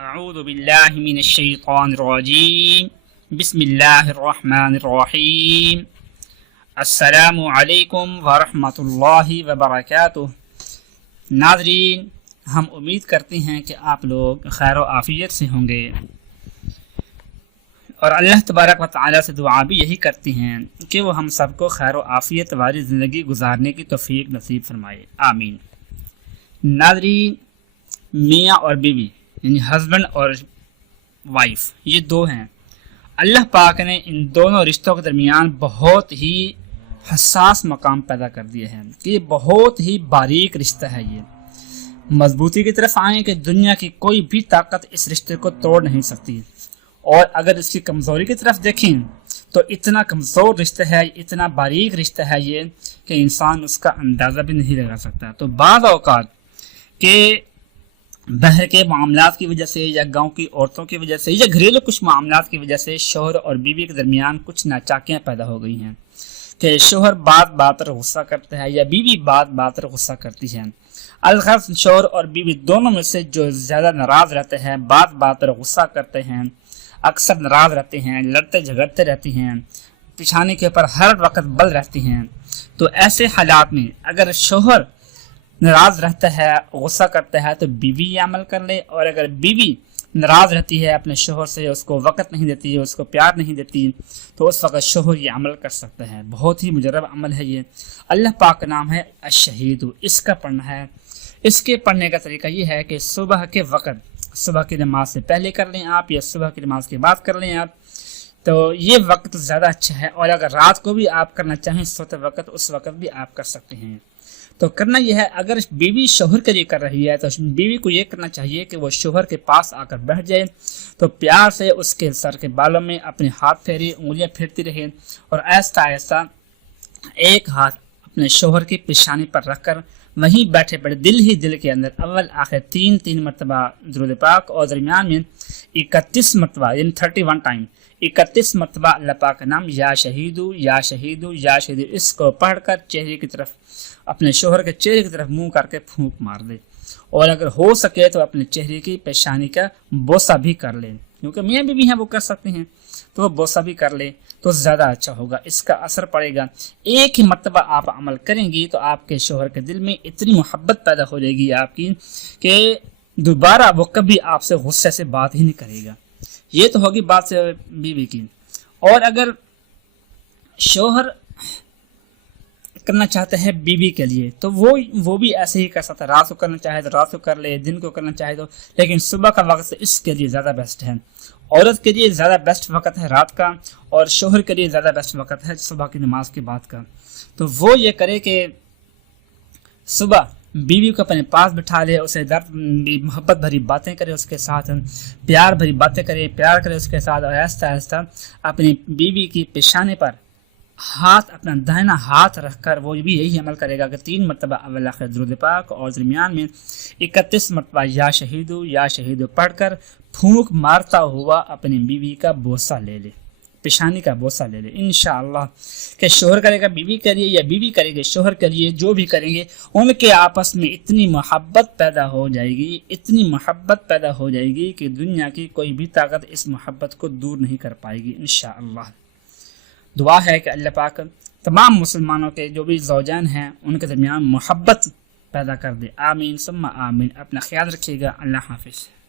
اعوذ باللہ من الشیطان الرجیم بسم اللہ الرحمن الرحیم السلام علیکم ورحمۃ اللہ وبرکاتہ ناظرین، ہم امید کرتے ہیں کہ آپ لوگ خیر و عافیت سے ہوں گے۔ اور اللہ تبارک و تعالیٰ سے دعا بھی یہی کرتی ہیں کہ وہ ہم سب کو خیر و عافیت والی زندگی گزارنے کی توفیق نصیب فرمائے۔ آمین۔ ناظرین، میاں اور بیوی یعنی ہسبینڈ اور وائف یہ دو ہیں۔ اللہ پاک نے ان دونوں رشتوں کے درمیان بہت ہی حساس مقام پیدا کر دیے ہیں۔ کہ یہ بہت ہی باریک رشتہ ہے یہ۔ مضبوطی کی طرف آئیں کہ دنیا کی کوئی بھی طاقت اس رشتے کو توڑ نہیں سکتی۔ اور اگر اس کی کمزوری کی طرف دیکھیں تو اتنا کمزور رشتہ ہے، اتنا باریک رشتہ ہے یہ کہ انسان اس کا اندازہ بھی نہیں لگا سکتا۔ تو بعض اوقات کہ بہر کے معاملات کی وجہ سے یا گاؤں کی عورتوں کی وجہ سے یا گھریلو کچھ معاملات کی وجہ سے شوہر اور بیوی کے درمیان کچھ ناچاکیاں پیدا ہو گئی ہیں کہ شوہر بات بات پر غصہ کرتا ہے یا بیوی بات بات پر غصہ کرتی ہے الغرض شوہر اور بیوی دونوں میں سے جو زیادہ ناراض رہتے ہیں، بات بات پر غصہ کرتے ہیں، اکثر ناراض رہتے ہیں، لڑتے جھگڑتے رہتی ہیں، پچھانے کے اوپر ہر وقت بل رہتی ہیں۔ تو ایسے حالات میں اگر شوہر ناراض رہتا ہے، غصہ کرتا ہے تو بیوی یہ عمل کر لے اور اگر بیوی ناراض رہتی ہے، اپنے شوہر سے اس کو وقت نہیں دیتی، اس کو پیار نہیں دیتی، تو اس وقت شوہر یہ عمل کر سکتا ہے۔ بہت ہی مجرب عمل ہے یہ۔ اللہ پاک کا نام ہے اشہید اس کا پڑھنا ہے۔ اس کے پڑھنے کا طریقہ یہ ہے کہ صبح کے وقت، صبح کی نماز سے پہلے کر لیں آپ یا صبح کی نماز کے بعد کر لیں آپ۔ تو یہ وقت زیادہ اچھا ہے اور اگر رات کو بھی آپ کرنا چاہیں، سوتے وقت، اس وقت بھی آپ کر سکتے ہیں۔ تو کرنا یہ ہے، اگر بیوی شوہر کے لیے کر رہی ہے، تو بیوی کو یہ کرنا چاہیے کہ وہ شوہر کے پاس آ کر بیٹھ جائے۔ تو پیار سے اس کے سر کے بالوں میں اپنے ہاتھ پھیری انگلیاں پھیرتی رہے اور ایسا ایسا ایک ہاتھ اپنے شوہر کی پیشانی پر رکھ کر وہیں بیٹھے پڑے دل ہی دل کے اندر اول، آخر تین تین مرتبہ درود پاک اور درمیان میں اکتیس مرتبہ یعنی تھرٹی ون ٹائم، اکتیس مرتبہ اللہ پاک کا نام یا شہیدو یا شہیدو یا شہید، اس کو پڑھ کر چہرے کی طرف، اپنے شوہر کے چہرے کی طرف منہ کر کے پھونک مار دے۔ اور اگر ہو سکے تو اپنے چہرے کی پیشانی کا بوسہ بھی کر لے۔ کیونکہ میاں بھی, بھی ہیں وہ کر سکتے ہیں۔ تو وہ بوسہ بھی کر لے تو زیادہ اچھا ہوگا۔ اس کا اثر پڑے گا۔ ایک ہی مرتبہ آپ عمل کریں گی تو آپ کے شوہر کے دل میں اتنی محبت پیدا ہو جائے گی آپ کی کہ دوبارہ وہ کبھی آپ سے غصے سے بات ہی نہیں کرے گا۔ یہ تو ہوگی بات سے بیوی کی۔ اور اگر شوہر کرنا چاہتا ہے بیوی بی کے لیے۔ تو وہ وہ بھی ایسے ہی کر سکتا ہے۔ رات کو کرنا چاہے تو رات کو کر لے، دن کو کرنا چاہے تو۔ لیکن صبح کا وقت اس کے لیے زیادہ بیسٹ ہے۔ عورت کے لیے زیادہ بیسٹ وقت ہے رات کا اور شوہر کے لیے زیادہ بیسٹ وقت ہے صبح کی نماز کے بعد کا۔ تو وہ یہ کرے کہ صبح بیوی کو اپنے پاس بٹھا لے، اسے درد محبت بھری باتیں کرے اس کے ساتھ، پیار بھری باتیں کرے، پیار کرے اس کے ساتھ اور آہستہ آہستہ اپنی بیوی کی پیشانے پر ہاتھ، اپنا دائنا ہاتھ رکھ کر وہ بھی یہی عمل کرے گا کہ تین مرتبہ اول آخر درود پاک اور درمیان میں اکتیس مرتبہ یا شہید یا شہید پڑھ کر پھونک مارتا ہوا اپنی بیوی کا بوسہ لے لے، پیشانی کا بوسہ لے لے۔ انشاءاللہ کہ شوہر کرے گا، بیوی کے لیے یا بیوی کرے گا، شوہر کے لیے جو بھی کریں گے، ان کے آپس میں اتنی محبت پیدا ہو جائے گی، اتنی محبت پیدا ہو جائے گی کہ دنیا کی کوئی بھی طاقت اس محبت کو دور نہیں کر پائے گی۔ انشاءاللہ۔ دعا ہے کہ اللہ پاک تمام مسلمانوں کے جو بھی زوجین ہیں، ان کے درمیان محبت پیدا کر دے۔ آمین، ثم آمین۔ اپنا خیال رکھیے گا۔ اللہ حافظ۔